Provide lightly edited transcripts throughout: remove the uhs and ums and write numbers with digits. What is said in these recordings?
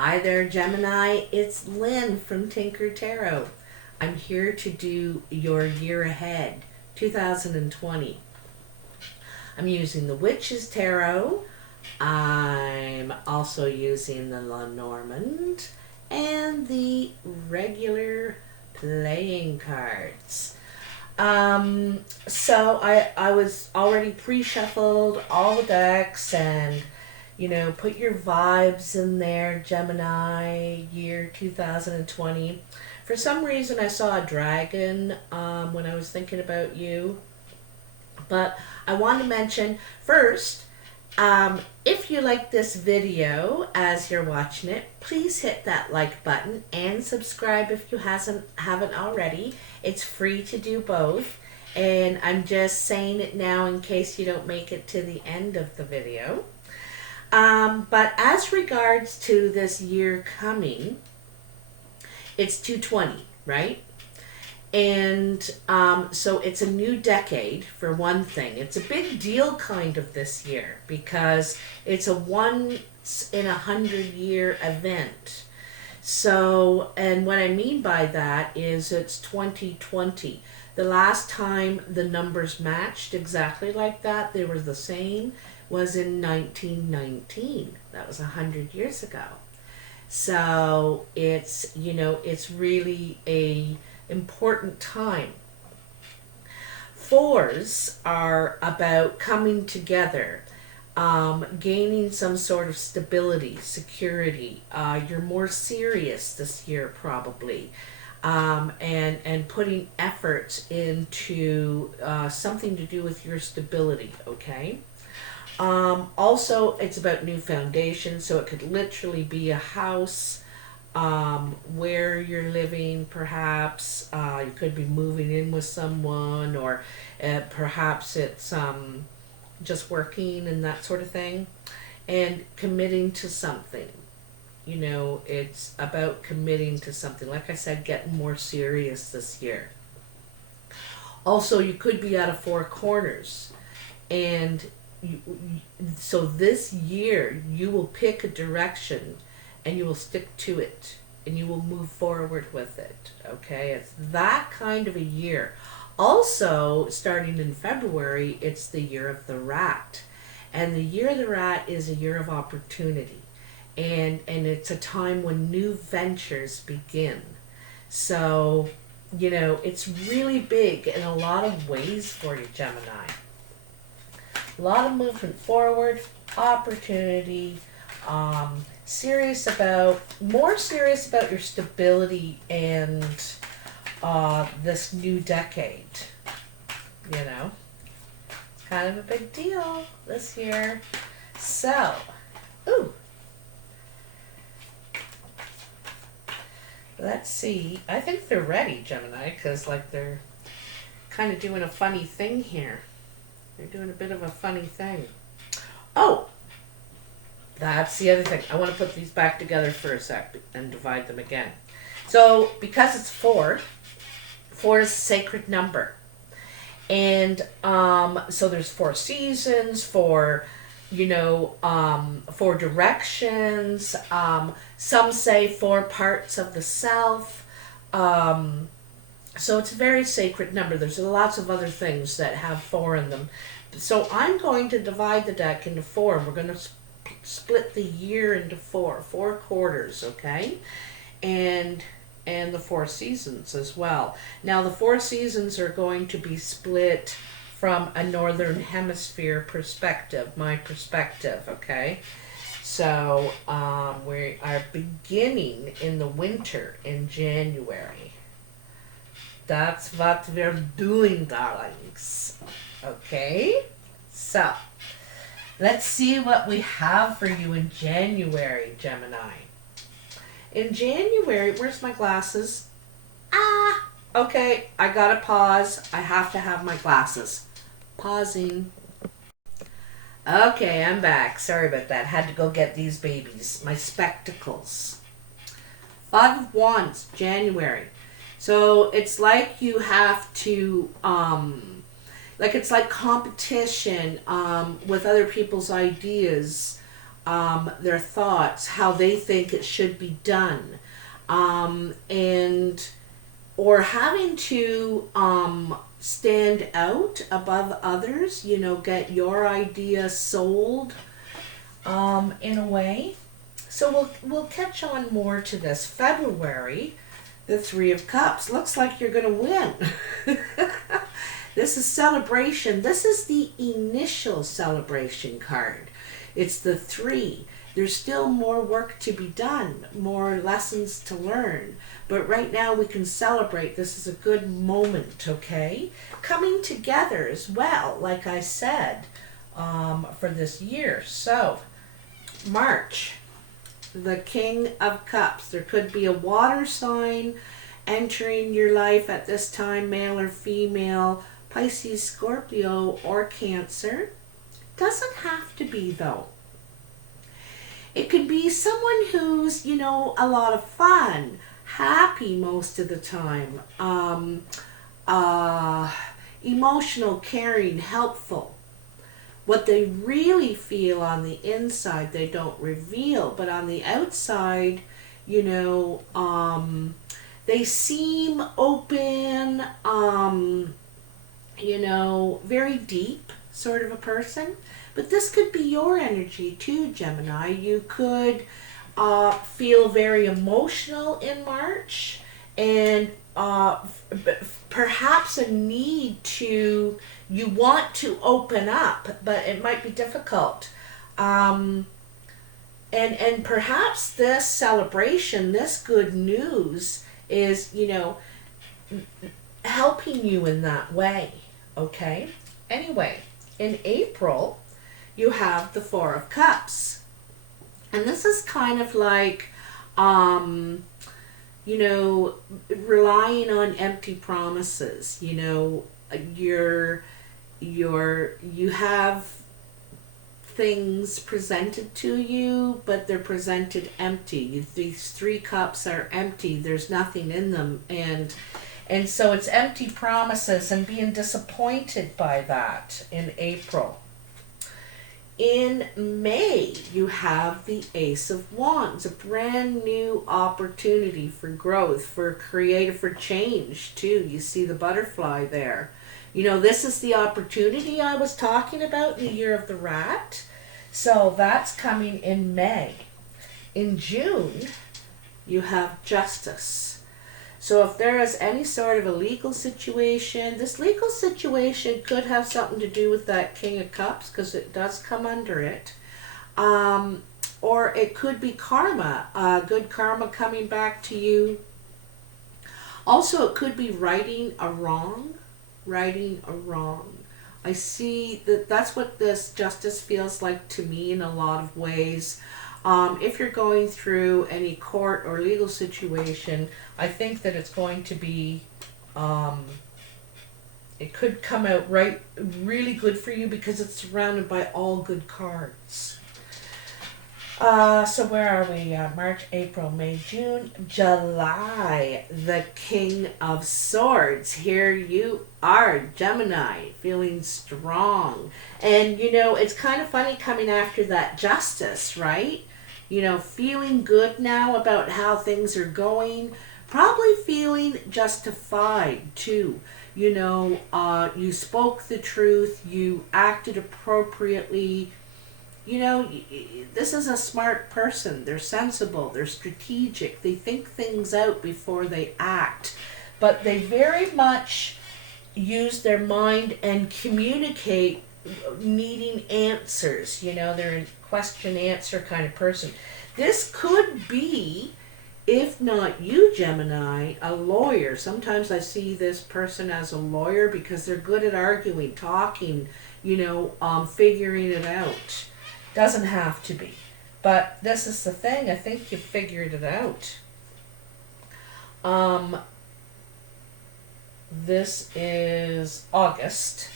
Hi there, Gemini. It's Lynn from Tinker Tarot. I'm here to do your year ahead, 2020. I'm using the Witch's Tarot. I'm also using the Lenormand and the regular playing cards. So I was already pre-shuffled all the decks and put your vibes in there, Gemini, year 2020. For some reason, I saw a dragon when I was thinking about you. But I want to mention first, if you like this video as you're watching it, please hit that like button and subscribe if you haven't already. It's free to do both. And I'm just saying it now in case you don't make it to the end of the video. But as regards to this year coming, it's 220, right? And so it's a new decade, for one thing. It's a big deal kind of this year because it's a once in 100-year event. So, and what I mean by that is it's 2020. The last time the numbers matched exactly like that, they were the same, was in 1919. That was 100 years ago. So it's, it's really a important time. Fours are about coming together, gaining some sort of stability, security. You're more serious this year probably. And putting efforts into something to do with your stability, okay? Also, it's about new foundations, so it could literally be a house where you're living, perhaps. You could be moving in with someone, or perhaps it's just working and that sort of thing, and committing to something. It's about committing to something. Like I said, getting more serious this year. Also, you could be out of four corners, and so this year you will pick a direction and you will stick to it and you will move forward with it. Okay, it's that kind of a year. Also, starting in February, it's the year of the rat, and the year of the rat is a year of opportunity, and it's a time when new ventures begin. So it's really big in a lot of ways for you, Gemini. A lot of movement forward, opportunity, more serious about your stability and this new decade. It's kind of a big deal this year. So, let's see. I think they're ready, Gemini, because they're kind of doing a funny thing here. They're doing a bit of a funny thing. Oh, that's the other thing. I want to put these back together for a sec and divide them again. So, because it's 4 is a sacred number. And so there's 4 seasons, 4 directions. Some say 4 parts of the self. So it's a very sacred number. There's lots of other things that have 4 in them. So I'm going to divide the deck into 4. We're going to split the year into 4 quarters, okay? And the 4 seasons as well. Now the 4 seasons are going to be split from a northern hemisphere perspective, my perspective, okay? So we are beginning in the winter in January. That's what we're doing, darlings. Okay? So, let's see what we have for you in January, Gemini. In January, where's my glasses? Okay, I gotta pause. I have to have my glasses. Pausing. Okay, I'm back. Sorry about that. Had to go get these babies. My spectacles. 5 of Wands, January. So it's like you have to, it's like competition with other people's ideas. their thoughts, how they think it should be done, and or having to stand out above others, get your idea sold, in a way. So we'll catch on more to this. February, the Three of Cups. Looks like you're going to win. This is celebration. This is the initial celebration card. It's the 3. There's still more work to be done, more lessons to learn. But right now we can celebrate. This is a good moment, okay? Coming together as well, like I said, for this year. So, March, the King of Cups. There could be a water sign entering your life at this time, male or female, Pisces, Scorpio, or Cancer. Doesn't have to be, though. It could be someone who's, a lot of fun, happy most of the time, emotional, caring, helpful. What they really feel on the inside, they don't reveal, but on the outside, they seem open, very deep sort of a person. But this could be your energy too, Gemini. You could feel very emotional in March, and perhaps a need to, you want to open up, but it might be difficult. And perhaps this celebration, this good news is, helping you in that way, okay? Anyway, in April, you have the Four of Cups. And this is kind of like, relying on empty promises. You have things presented to you, but they're presented empty. These 3 cups are empty. There's nothing in them. And so it's empty promises and being disappointed by that in April. In May, you have the Ace of Wands, a brand new opportunity for growth, for creative, for change too. You see the butterfly there. This is the opportunity I was talking about in the Year of the Rat. So that's coming in May. In June, you have Justice. So if there is any sort of a legal situation, this legal situation could have something to do with that King of Cups, because it does come under it. Or it could be karma, good karma coming back to you. Also, it could be righting a wrong. I see that's what this Justice feels like to me in a lot of ways. If you're going through any court or legal situation, I think that it's going to be, it could come out really good for you because it's surrounded by all good cards. So where are we? March, April, May, June, July, the King of Swords. Here you are, Gemini, feeling strong. And, it's kind of funny coming after that Justice, right? Feeling good now about how things are going. Probably feeling justified, too. You spoke the truth. You acted appropriately. This is a smart person. They're sensible. They're strategic. They think things out before they act. But they very much use their mind and communicate needing answers. They're a question-answer kind of person. This could be, if not you, Gemini, a lawyer. Sometimes I see this person as a lawyer because they're good at arguing, talking, figuring it out. Doesn't have to be. But this is the thing. I think you figured it out. This is August.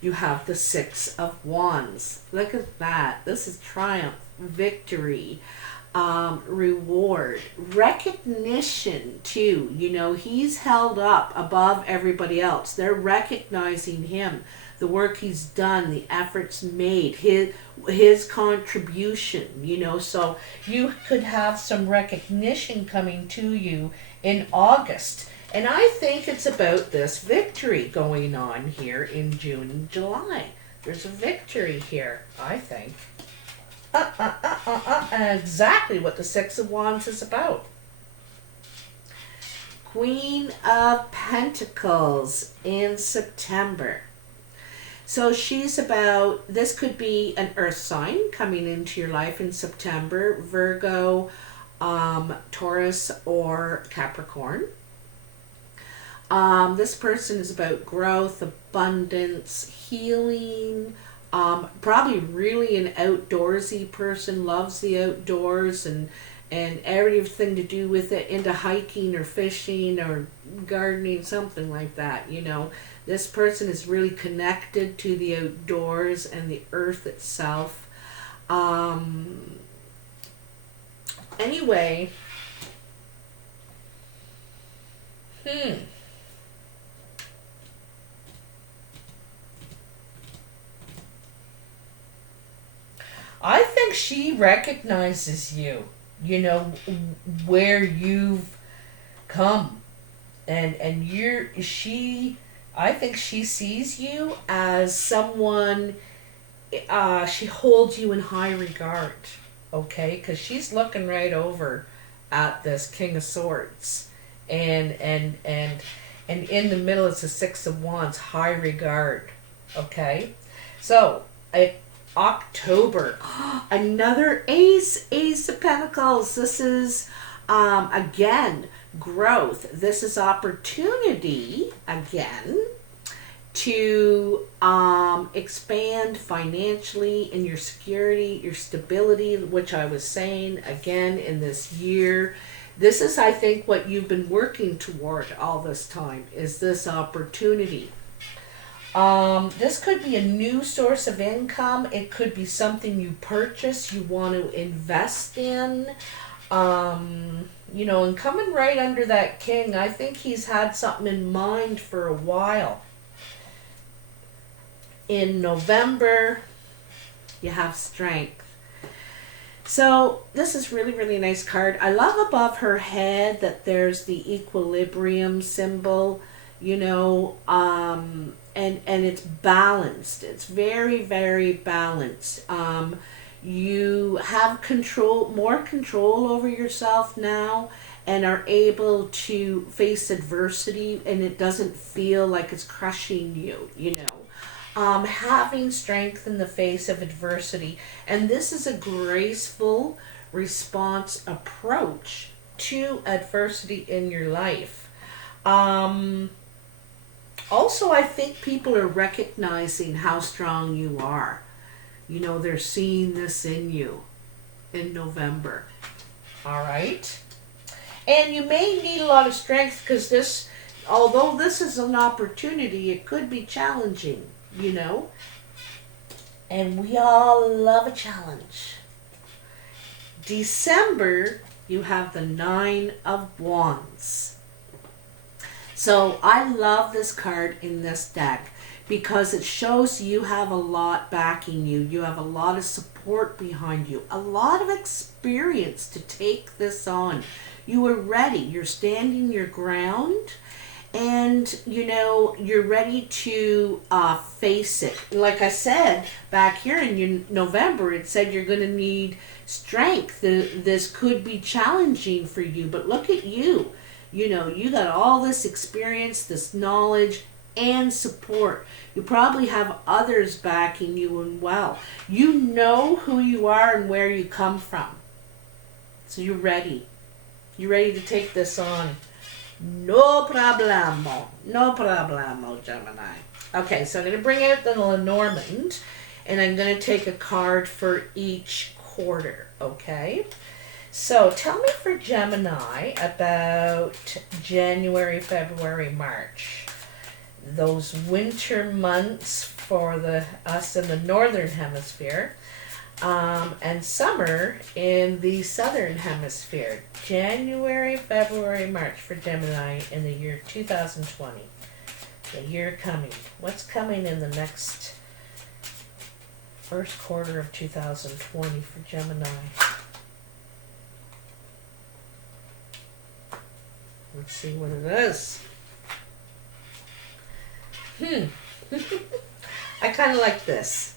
You have the Six of Wands. Look at that. This is triumph, victory. reward, recognition too. You know, he's held up above everybody else. They're recognizing him, the work he's done, the efforts made, his contribution, you know. So you could have some recognition coming to you in August. And I think it's about this victory going on here in June and July. There's a victory here, I think. Exactly what the Six of Wands is about. Queen of Pentacles in September. So she's about, this could be an earth sign coming into your life in September, Virgo, Taurus, or Capricorn. This person is about growth, abundance, healing, probably really an outdoorsy person, loves the outdoors and everything to do with it, into hiking or fishing or gardening, something like that, you know. This person is really connected to the outdoors and the earth itself. Anyway, I think she recognizes you, you know, where you've come. And I think she sees you as someone, she holds you in high regard, okay? Because she's looking right over at this King of Swords. And in the middle is the Six of Wands, high regard, okay? So, October, another Ace of Pentacles. This is, again, growth. This is opportunity, again, to expand financially in your security, your stability, which I was saying, again, in this year. This is, I think, what you've been working toward all this time, is this opportunity. This could be a new source of income. It could be something you purchase, you want to invest in. You know, and coming right under that king, I think he's had something in mind for a while. In November, you have strength. So this is really, really nice card. I love above her head that there's the equilibrium symbol, you know, and it's balanced. It's very, very balanced. You have more control over yourself now, and are able to face adversity, and it doesn't feel like it's crushing you, you know. Having strength in the face of adversity. And this is a graceful response approach to adversity in your life. Also, I think people are recognizing how strong you are. You know, they're seeing this in you in November. All right? And you may need a lot of strength, because this, although this is an opportunity, it could be challenging, you know? And we all love a challenge. December, you have the Nine of Wands. So I love this card in this deck, because it shows you have a lot backing you. You have a lot of support behind you, a lot of experience to take this on. You are ready. You're standing your ground, and, you know, you're ready to face it. Like I said, back here in November, it said you're going to need strength. This could be challenging for you, but look at you. You know, you got all this experience, this knowledge, and support. You probably have others backing you and well. You know who you are and where you come from. So you're ready. You're ready to take this on. No problemo. No problemo, Gemini. Okay, so I'm going to bring out the Lenormand, and I'm going to take a card for each quarter, okay? So tell me for Gemini about January, February, March. Those winter months for us in the northern hemisphere. And summer in the southern hemisphere. January, February, March for Gemini in the year 2020. The year coming. What's coming in the next first quarter of 2020 for Gemini? Let's see what it is. I kind of like this.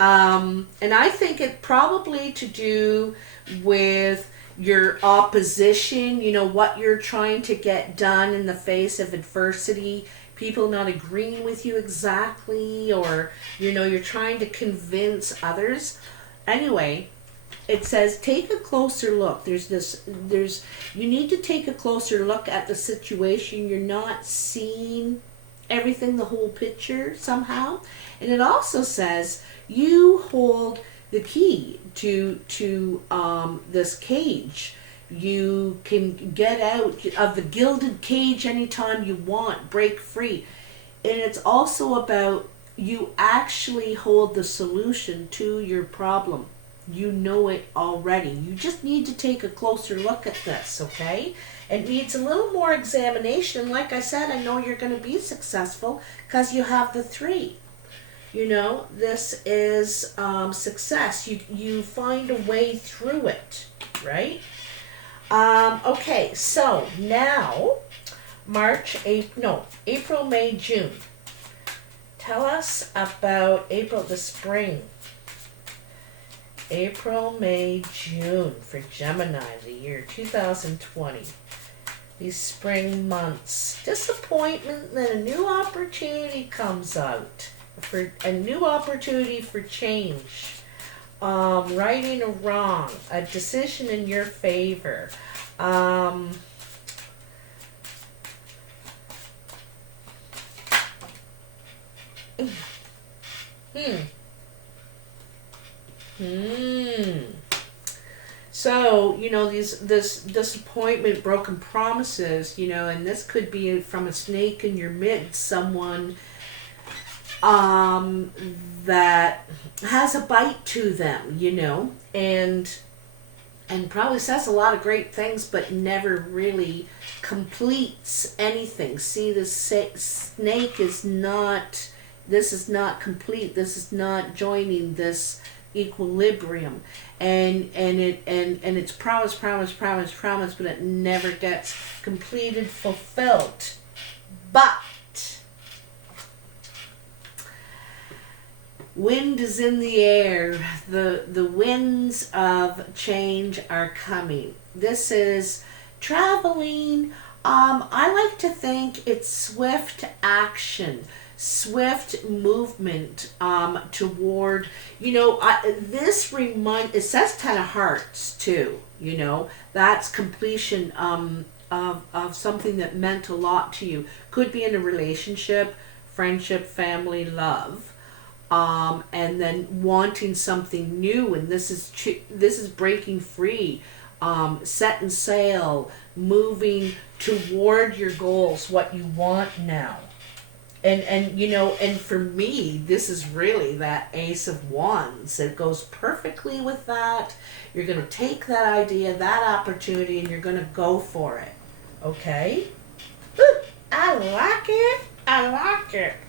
And I think it probably to do with your opposition, you know, what you're trying to get done in the face of adversity, people not agreeing with you exactly, or, you know, you're trying to convince others. Anyway, it says take a closer look. You need to take a closer look at the situation. You're not seeing everything, the whole picture somehow. And it also says you hold the key to this cage. You can get out of the gilded cage anytime you want, break free. And it's also about you actually hold the solution to your problem. You know it already. You just need to take a closer look at this, okay? It needs a little more examination. Like I said, I know you're going to be successful because you have the 3. You know, this is success. You find a way through it, right? Okay, so now April, May, June. Tell us about April, the spring. April, May, June for Gemini, the year 2020. These spring months. Disappointment, then a new opportunity comes out. For a new opportunity for change. Righting a wrong. A decision in your favor. So, you know, this disappointment, broken promises, you know, and this could be from a snake in your midst, someone that has a bite to them, you know, and probably says a lot of great things, but never really completes anything. See, the snake is not, this is not complete. This is not joining this equilibrium, and it's promise, but it never gets completed, fulfilled. But wind is in the air. The winds of change are coming. This is traveling. I like to think it's swift action, swift movement toward, you know, it says 10 of hearts too, you know, that's completion of something that meant a lot to you. Could be in a relationship, friendship, family, love. And then wanting something new, and this is breaking free, setting sail, moving toward your goals, what you want now. And you know, and for me, this is really that Ace of Wands. It goes perfectly with that. You're going to take that idea, that opportunity, and you're going to go for it. Okay? Ooh, I like it.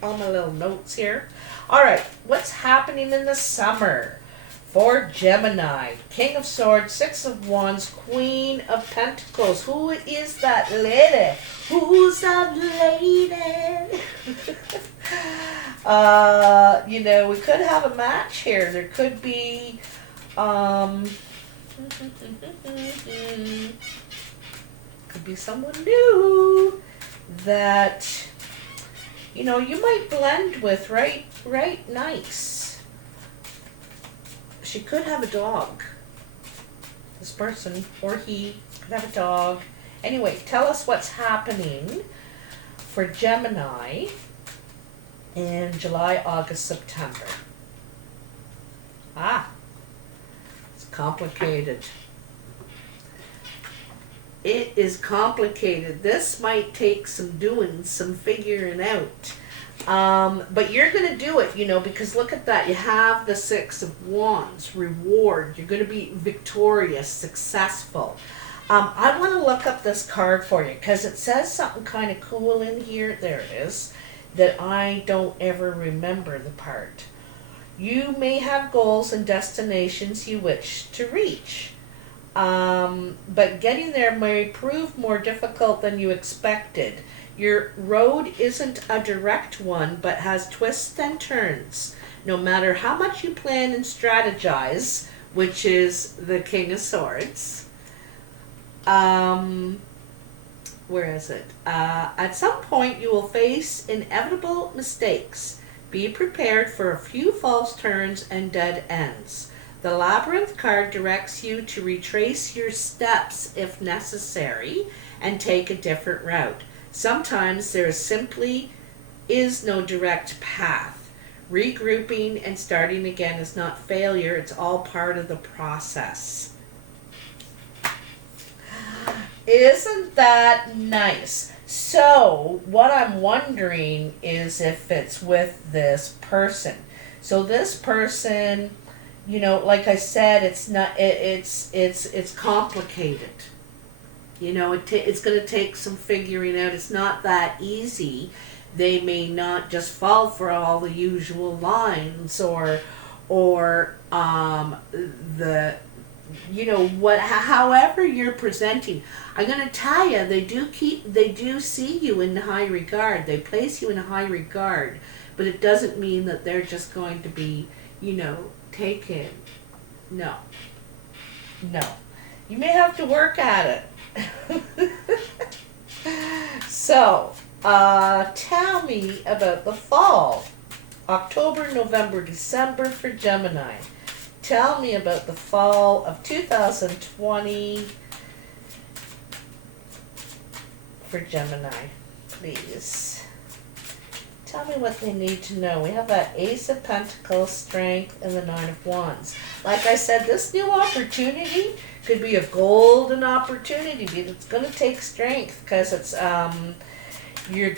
All my little notes here. All right, what's happening in the summer for Gemini? King of Swords, 6 of Wands, Queen of Pentacles. Who is that lady? Who's that lady? You know, we could have a match here. There could be, could be someone new that, you know, you might blend with, right nice. She could have a dog. This person, or he, could have a dog. Anyway, tell us what's happening for Gemini in July, August, September. It's complicated. It is complicated. This might take some doing, some figuring out. But you're going to do it, because look at that. You have the Six of Wands, reward. You're going to be victorious, successful. I want to look up this card for you because it says something kind of cool in here. There it is. That I don't ever remember the part. You may have goals and destinations you wish to reach. But getting there may prove more difficult than you expected. Your road isn't a direct one, but has twists and turns. No matter how much you plan and strategize, which is the King of Swords, where is it? At some point you will face inevitable mistakes. Be prepared for a few false turns and dead ends. The Labyrinth card directs you to retrace your steps if necessary and take a different route. Sometimes there simply is no direct path. Regrouping and starting again is not failure, it's all part of the process. Isn't that nice? So, what I'm wondering is if it's with this person. So this person, like I said, it's complicated. It's going to take some figuring out. It's not that easy. They may not just fall for all the usual lines or however you're presenting. I'm going to tell you, they do see you in high regard. They place you in high regard, but it doesn't mean that they're just going to be, taken. No. You may have to work at it. So, tell me about the fall. October, November, December for Gemini. Tell me about the fall of 2020 for Gemini, please. Tell me what they need to know. We have that Ace of Pentacles, Strength, and the Nine of Wands. Like I said, this new opportunity could be a golden opportunity, but it's going to take strength because it's you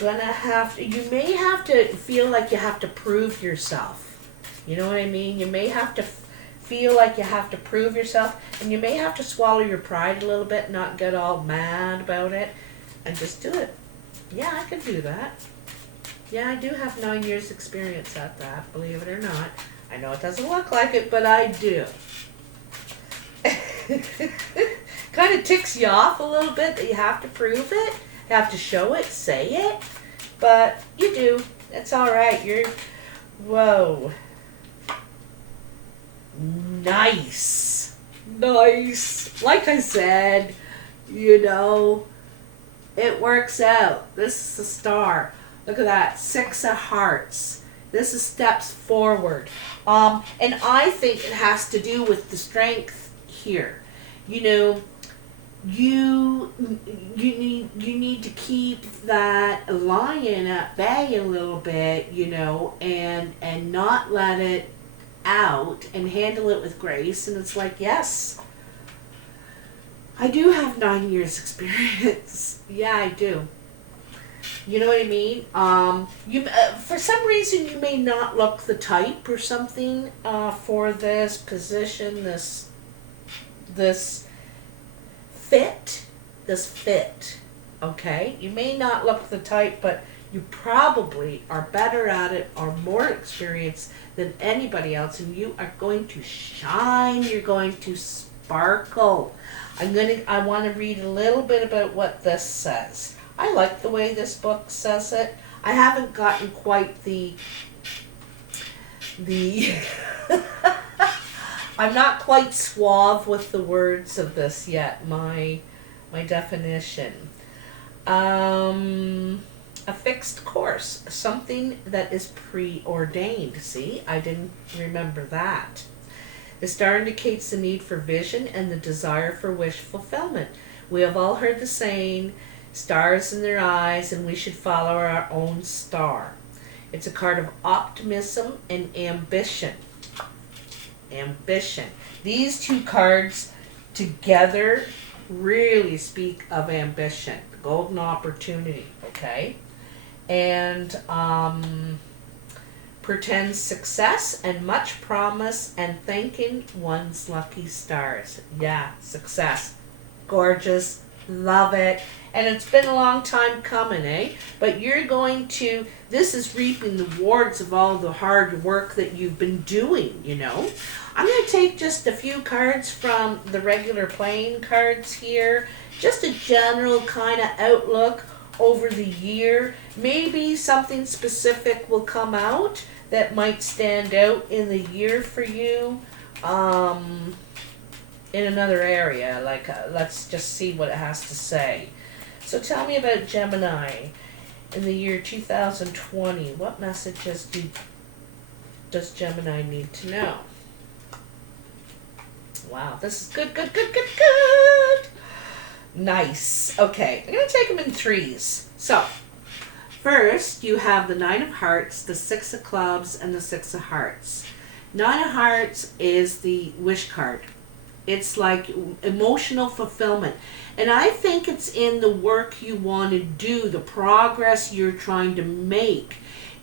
may have to feel like you have to prove yourself. You know what I mean? You may have to feel like you have to prove yourself, and you may have to swallow your pride a little bit, not get all mad about it, and just do it. Yeah, I can do that. Yeah, I do have 9 years experience at that, believe it or not. I know it doesn't look like it, but I do. Kind of ticks you off a little bit that you have to prove it, you have to show it, say it, but you do. It's all right. Whoa. Nice. Like I said, it works out. This is the star. Look at that, 6 of Hearts. This is steps forward. And I think it has to do with the strength here. You need to keep that lion at bay a little bit, and not let it out and handle it with grace. And it's like, yes, I do have 9 years experience. Yeah, I do. You know what I mean? For some reason, you may not look the type or something for this position, this fit, okay? You may not look the type, but you probably are better at it or more experienced than anybody else, and you are going to shine. You're going to sparkle. I want to read a little bit about what this says. I like the way this book says it. I haven't gotten quite the I'm not quite suave with the words of this yet, my definition. A fixed course, something that is preordained. See, I didn't remember that. The star indicates the need for vision and the desire for wish fulfillment. We have all heard the saying, stars in their eyes, and we should follow our own star. It's a card of optimism and ambition. These two cards together really speak of ambition, the golden opportunity, okay? and pretends success and much promise and thanking one's lucky stars. Yeah, success. Gorgeous. Love it. And it's been a long time coming, eh? But you're going to, this is reaping the rewards of all the hard work that you've been doing, you know. I'm going to take just a few cards from the regular playing cards here. Just a general kind of outlook over the year. Maybe something specific will come out that might stand out in the year for you. In another area, like let's just see what it has to say. So tell me about Gemini in the year 2020. What messages does Gemini need to know? Wow, this is good, good, good, good, good. Nice. Okay, I'm going to take them in threes. So, first, you have the Nine of Hearts, the Six of Clubs, and the Six of Hearts. Nine of Hearts is the wish card. It's like emotional fulfillment. And I think it's in the work you want to do, the progress you're trying to make.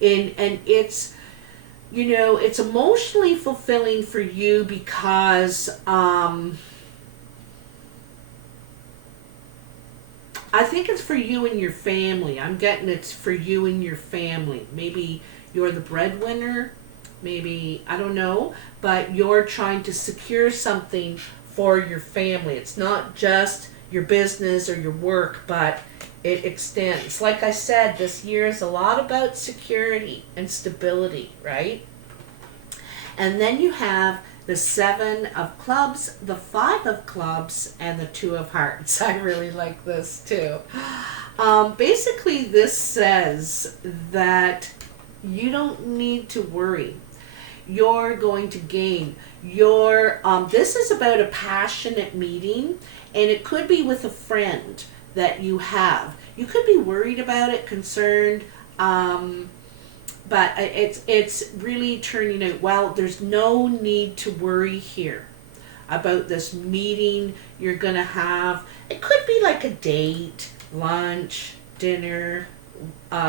And it's, you know, it's emotionally fulfilling for you because I think it's for you and your family. I'm getting it's for you and your family. Maybe you're the breadwinner. Maybe, I don't know, but you're trying to secure something for your family. It's not just your business or your work, but it extends. Like I said, this year is a lot about security and stability, right? And then you have the Seven of Clubs, the Five of Clubs, and the Two of Hearts. I really like this too. Basically, this says that you don't need to worry. You're going to gain. This is about a passionate meeting, and it could be with a friend that you have. You could be worried about it, concerned, but it's really turning out well. There's no need to worry here about this meeting you're going to have. It could be like a date, lunch, dinner,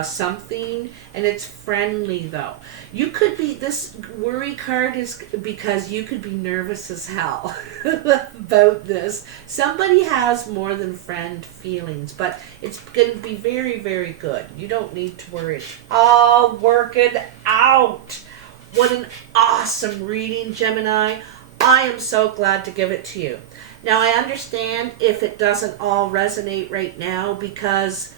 something, and it's friendly though. You could be, this worry card is because you could be nervous as hell about this. Somebody has more than friend feelings, but it's going to be very, very good. You don't need to worry. I'll work it out. What an awesome reading, Gemini. I am so glad to give it to you. Now, I understand if it doesn't all resonate right now because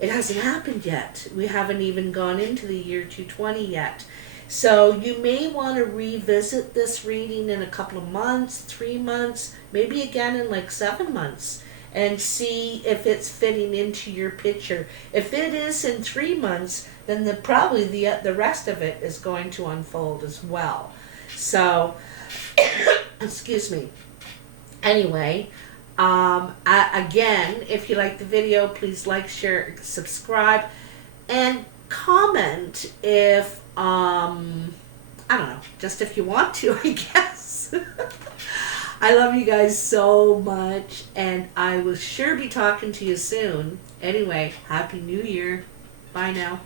it hasn't happened yet. We haven't even gone into the year 2020 yet. So you may want to revisit this reading in a couple of months, 3 months, maybe again in like 7 months, and see if it's fitting into your picture. If it is in 3 months, then probably the rest of it is going to unfold as well. So, excuse me. Anyway, again, if you like the video, please like, share, subscribe, and comment if, I don't know, just if you want to, I guess. I love you guys so much, and I will sure be talking to you soon. Anyway, Happy New Year. Bye now.